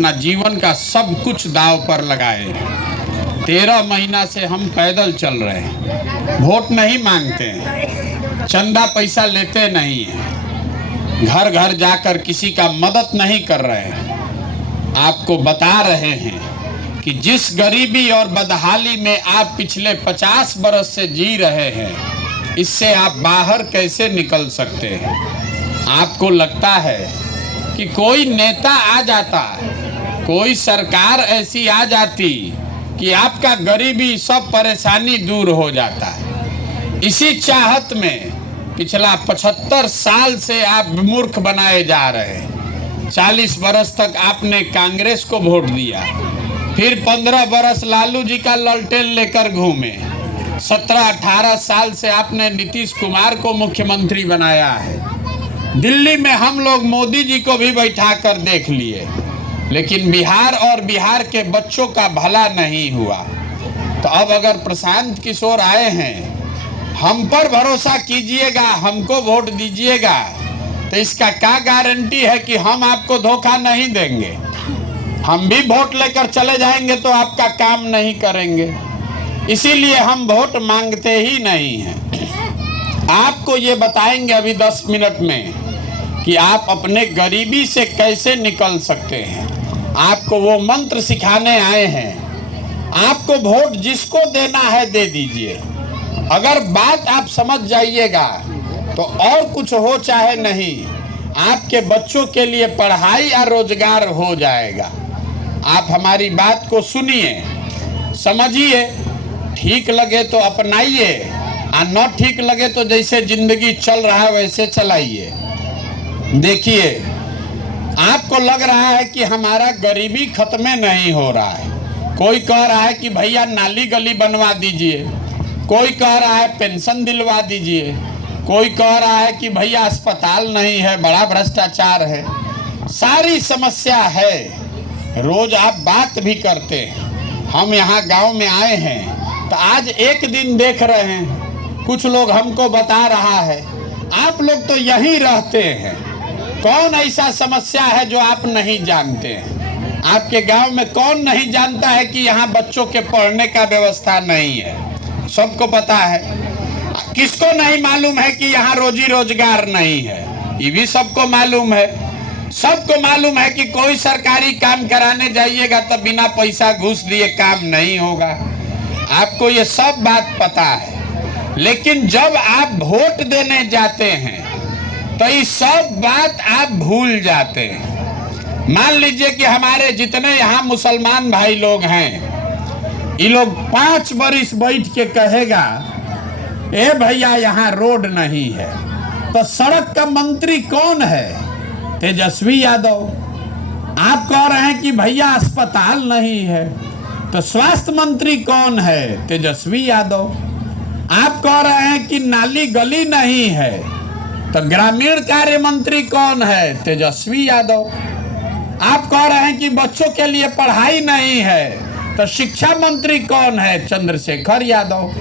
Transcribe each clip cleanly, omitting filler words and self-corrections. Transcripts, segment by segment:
अपना जीवन का सब कुछ दांव पर लगाए। 13 महीना से हम पैदल चल रहे हैं, वोट नहीं मांगते हैं, चंदा पैसा लेते नहीं हैं, घर घर जाकर किसी का मदद नहीं कर रहे हैं। आपको बता रहे हैं कि जिस गरीबी और बदहाली में आप पिछले 50 बरस से जी रहे हैं, इससे आप बाहर कैसे निकल सकते हैं? आपको लगता है कि कोई नेता आ जाता, कोई सरकार ऐसी आ जाती कि आपका गरीबी सब परेशानी दूर हो जाता है। इसी चाहत में पिछला 75 साल से आप मूर्ख बनाए जा रहे हैं। 40 बरस तक आपने कांग्रेस को वोट दिया, फिर 15 बरस लालू जी का ललटेन लेकर घूमे। 17-18 साल से आपने नीतीश कुमार को मुख्यमंत्री बनाया है। दिल्ली में हम लोग मोदी जी को भी बैठा कर देख लिए, लेकिन बिहार और बिहार के बच्चों का भला नहीं हुआ। तो अब अगर प्रशांत किशोर आए हैं, हम पर भरोसा कीजिएगा, हमको वोट दीजिएगा, तो इसका क्या गारंटी है कि हम आपको धोखा नहीं देंगे? हम भी वोट लेकर चले जाएंगे तो आपका काम नहीं करेंगे। इसीलिए हम वोट मांगते ही नहीं हैं। आपको ये बताएंगे अभी 10 मिनट में कि आप अपने गरीबी से कैसे निकल सकते हैं। आपको वो मंत्र सिखाने आए हैं। आपको वोट जिसको देना है दे दीजिए। अगर बात आप समझ जाइएगा तो और कुछ हो चाहे नहीं, आपके बच्चों के लिए पढ़ाई या रोजगार हो जाएगा। आप हमारी बात को सुनिए, समझिए, ठीक लगे तो अपनाइए, और न ठीक लगे तो जैसे जिंदगी चल रहा है वैसे चलाइए। देखिए, आपको लग रहा है कि हमारा गरीबी खत्म नहीं हो रहा है। कोई कह रहा है कि भैया नाली गली बनवा दीजिए, कोई कह रहा है पेंशन दिलवा दीजिए, कोई कह रहा है कि भैया अस्पताल नहीं है, बड़ा भ्रष्टाचार है। सारी समस्या है। रोज आप बात भी करते हैं। हम यहाँ गांव में आए हैं तो आज एक दिन देख रहे हैं, कुछ लोग हमको बता रहा है, आप लोग तो यहीं रहते हैं, कौन ऐसा समस्या है जो आप नहीं जानते हैं? आपके गांव में कौन नहीं जानता है कि यहाँ बच्चों के पढ़ने का व्यवस्था नहीं है? सबको पता है। किसको नहीं मालूम है कि यहाँ रोजी रोजगार नहीं है? ये भी सबको मालूम है। सबको मालूम है कि कोई सरकारी काम कराने जाइएगा तो बिना पैसा घूस दिए काम नहीं होगा। आपको ये सब बात पता है, लेकिन जब आप वोट देने जाते हैं तो ये सब बात आप भूल जाते हैं। मान लीजिए कि हमारे जितने यहाँ मुसलमान भाई लोग हैं, ये लोग 5 बरिस बैठ के कहेगा, ए भैया यहाँ रोड नहीं है, तो सड़क का मंत्री कौन है? तेजस्वी यादव। आप कह रहे हैं कि भैया अस्पताल नहीं है, तो स्वास्थ्य मंत्री कौन है? तेजस्वी यादव। आप कह रहे हैं कि नाली गली नहीं है, तो ग्रामीण कार्य मंत्री कौन है? तेजस्वी यादव। आप कह रहे हैं कि बच्चों के लिए पढ़ाई नहीं है, तो शिक्षा मंत्री कौन है? चंद्रशेखर यादव।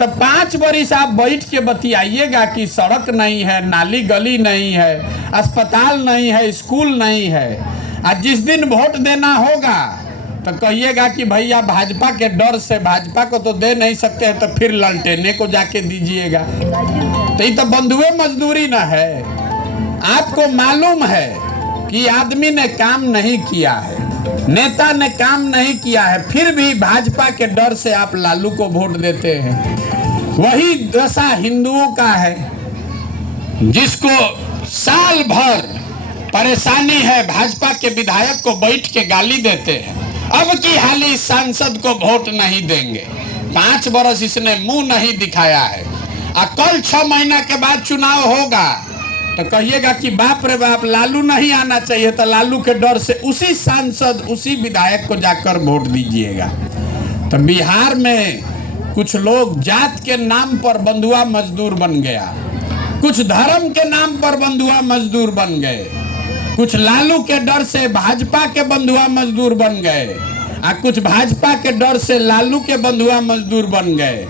तो 5 बरिस आप बैठ के बतियाइएगा कि सड़क नहीं है, नाली गली नहीं है, अस्पताल नहीं है, स्कूल नहीं है, और जिस दिन वोट देना होगा तो कहिएगा कि भैया भाजपा के डर से भाजपा को तो दे नहीं सकते हैं, तो फिर ललटेने को जाके दीजिएगा। तो ये तो बंधुए मजदूरी न है। आपको मालूम है कि आदमी ने काम नहीं किया है, नेता ने काम नहीं किया है, फिर भी भाजपा के डर से आप लालू को वोट देते हैं। वही दशा हिंदुओं का है, जिसको साल भर परेशानी है, भाजपा के विधायक को बैठ के गाली देते हैं। अब की हाली सांसद को वोट नहीं देंगे। 5 बरस इसने मुंह नहीं दिखाया है, और कल 6 महीना के बाद चुनाव होगा तो कहिएगा कि बाप रे बाप, लालू नहीं आना चाहिए, तो लालू के डर से उसी सांसद, उसी विधायक को जाकर वोट दीजिएगा। तो बिहार में कुछ लोग जात के नाम पर बंधुआ मजदूर बन गया, कुछ धर्म के नाम पर बंधुआ मजदूर बन गए, कुछ लालू के डर से भाजपा के बंधुआ मजदूर बन गए, और कुछ भाजपा के डर से लालू के बंधुआ मजदूर बन गए।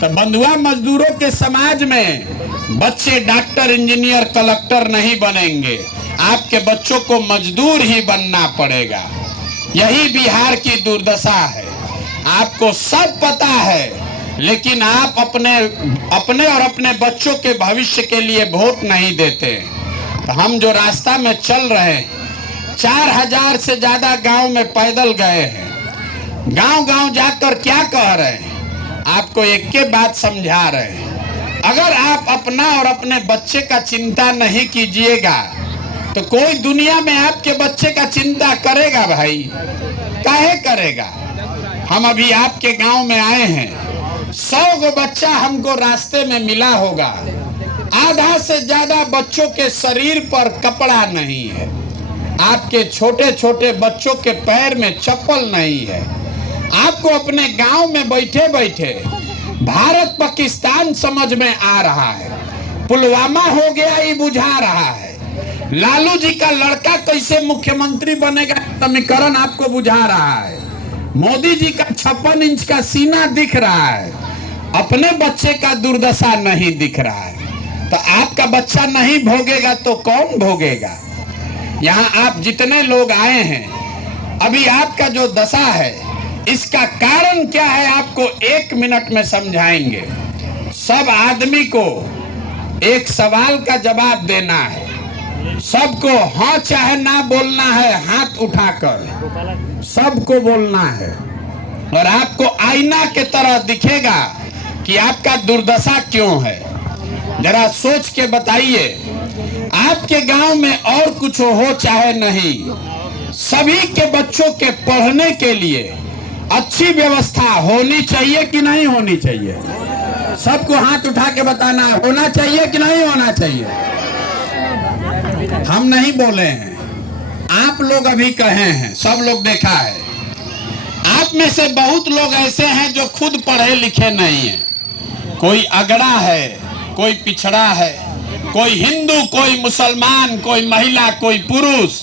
तो बंधुआ मजदूरों के समाज में बच्चे डॉक्टर, इंजीनियर, कलेक्टर नहीं बनेंगे। आपके बच्चों को मजदूर ही बनना पड़ेगा। यही बिहार की दुर्दशा है। आपको सब पता है, लेकिन आप अपने और अपने बच्चों के भविष्य के लिए वोट नहीं देते। तो हम जो रास्ता में चल रहे हैं, 4000 से ज्यादा गांव में पैदल गए हैं। गांव गांव जाकर क्या कह रहे हैं, आपको एक के बात समझा रहे हैं। अगर आप अपना और अपने बच्चे का चिंता नहीं कीजिएगा तो कोई दुनिया में आपके बच्चे का चिंता करेगा भाई? काहे करेगा? हम अभी आपके गांव में आए हैं, 100 गो बच्चा हमको रास्ते में मिला होगा। आधा से ज्यादा बच्चों के शरीर पर कपड़ा नहीं है। आपके छोटे छोटे बच्चों के पैर में चप्पल नहीं है। आपको अपने गांव में बैठे बैठे भारत पाकिस्तान समझ में आ रहा है। पुलवामा हो गया ये बुझा रहा है। लालू जी का लड़का कैसे मुख्यमंत्री बनेगा समीकरण आपको बुझा रहा है। मोदी जी का 56 इंच का सीना दिख रहा है, अपने बच्चे का दुर्दशा नहीं दिख रहा है। तो आपका बच्चा नहीं भोगेगा तो कौन भोगेगा? यहाँ आप जितने लोग आए हैं, अभी आपका जो दशा है, इसका कारण क्या है आपको 1 मिनट में समझाएंगे। सब आदमी को एक सवाल का जवाब देना है। सबको हाँ चाहे ना बोलना है, हाथ उठाकर सबको बोलना है। और आपको आईना के तरह दिखेगा कि आपका दुर्दशा क्यों है। जरा सोच के बताइए, आपके गांव में और कुछ हो चाहे नहीं, सभी के बच्चों के पढ़ने के लिए अच्छी व्यवस्था होनी चाहिए कि नहीं होनी चाहिए? सबको हाथ उठा के बताना, होना चाहिए कि नहीं होना चाहिए? हम नहीं बोले हैं, आप लोग अभी कहे हैं, सब लोग देखा है। आप में से बहुत लोग ऐसे हैं जो खुद पढ़े लिखे नहीं हैं। कोई अगड़ा है, कोई पिछड़ा है, कोई हिंदू, कोई मुसलमान, कोई महिला, कोई पुरुष,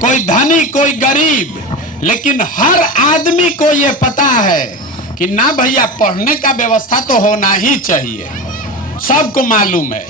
कोई धनी, कोई गरीब, लेकिन हर आदमी को ये पता है कि ना भैया पढ़ने का व्यवस्था तो होना ही चाहिए। सबको मालूम है।